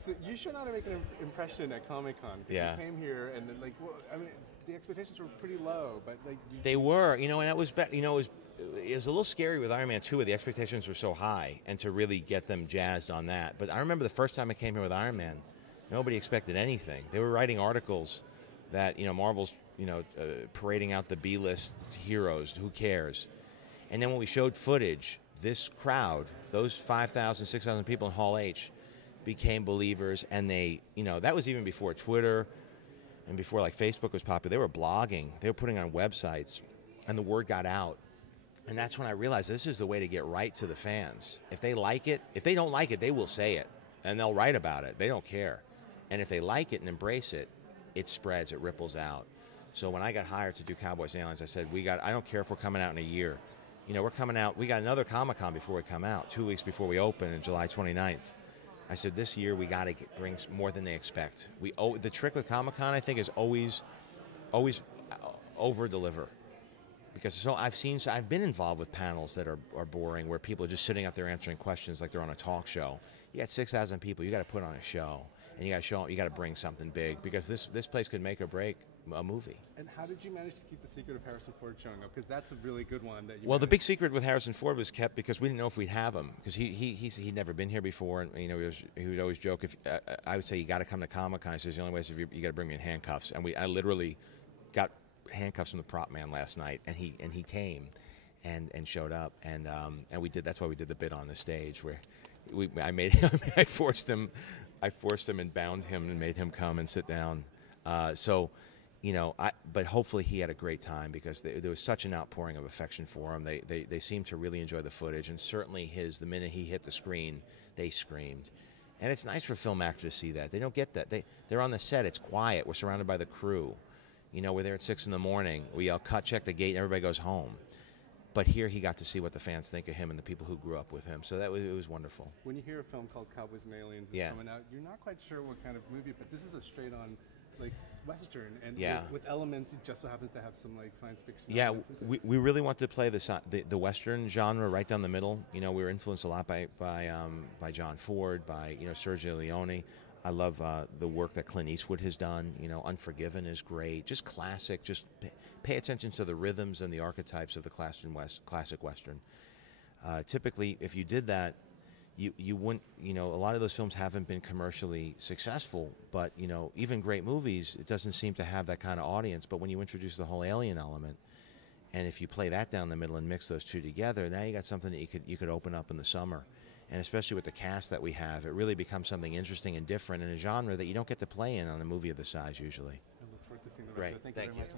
So you should not make an impression at Comic-Con. Yeah. You came here and then, like, well, I mean, the expectations were pretty low, but like They were, and that was, it was a little scary with Iron Man 2 where the expectations were so high, and to really get them jazzed on that. But I remember the first time I came here with Iron Man, nobody expected anything. They were writing articles that, Marvel's, parading out the B-list heroes, who cares? And then when we showed footage, this crowd, those 5,000, 6,000 people in Hall H, became believers, and they, that was even before Twitter and before like Facebook was popular. They were blogging, they were putting on websites, and the word got out. And that's when I realized this is the way to get right to the fans. If they like it, if they don't like it, they will say it, and they'll write about it. They don't care. And if they like it and embrace it, it spreads, it ripples out. So when I got hired to do Cowboys Aliens, I said, I don't care if we're coming out in a year. We're coming out, we got another Comic-Con before we come out, 2 weeks before we open on July 29th. I said, this year we got to bring more than they expect. The trick with Comic-Con, I think, is always over-deliver. Because I've been involved with panels that are boring, where people are just sitting up there answering questions like they're on a talk show. You got 6,000 people, you got to put on a show, and you got to bring something big, because this place could make or break a movie. And how did you manage to keep the secret of Harrison Ford showing up? Because that's a really good one. Well, the big secret with Harrison Ford was kept because we didn't know if we'd have him, because he'd never been here before, and he would always joke, if I would say, you got to come to Comic-Con. He says, the only way is if you got to bring me in handcuffs. And I literally got handcuffs from the prop man last night, and he came and showed up, and we did. That's why we did the bit on the stage where I forced him and bound him and made him come and sit down. But hopefully he had a great time, because there was such an outpouring of affection for him. They seemed to really enjoy the footage, and certainly the minute he hit the screen, they screamed. And it's nice for film actors to see that. They don't get that. They're on the set. It's quiet. We're surrounded by the crew. We're there at 6 in the morning. We all check the gate, and everybody goes home. But here he got to see what the fans think of him and the people who grew up with him. So it was wonderful. When you hear a film called Cowboys and Aliens is coming out, you're not quite sure what kind of movie, but this is a straight-on, like, Western, and with elements. It just so happens to have some like science fiction. Yeah, we really wanted to play the Western genre right down the middle. We were influenced a lot by John Ford, by Sergio Leone. I love the work that Clint Eastwood has done. Unforgiven is great. Just classic. Just pay attention to the rhythms and the archetypes of the classic Western. Typically, if you did that, you wouldn't. A lot of those films haven't been commercially successful, but even great movies, it doesn't seem to have that kind of audience. But when you introduce the whole alien element, and if you play that down the middle and mix those two together, now you got something that you could open up in the summer. And especially with the cast that we have, it really becomes something interesting and different in a genre that you don't get to play in on a movie of this size usually. I look forward to seeing the rest of it. Thank you very much.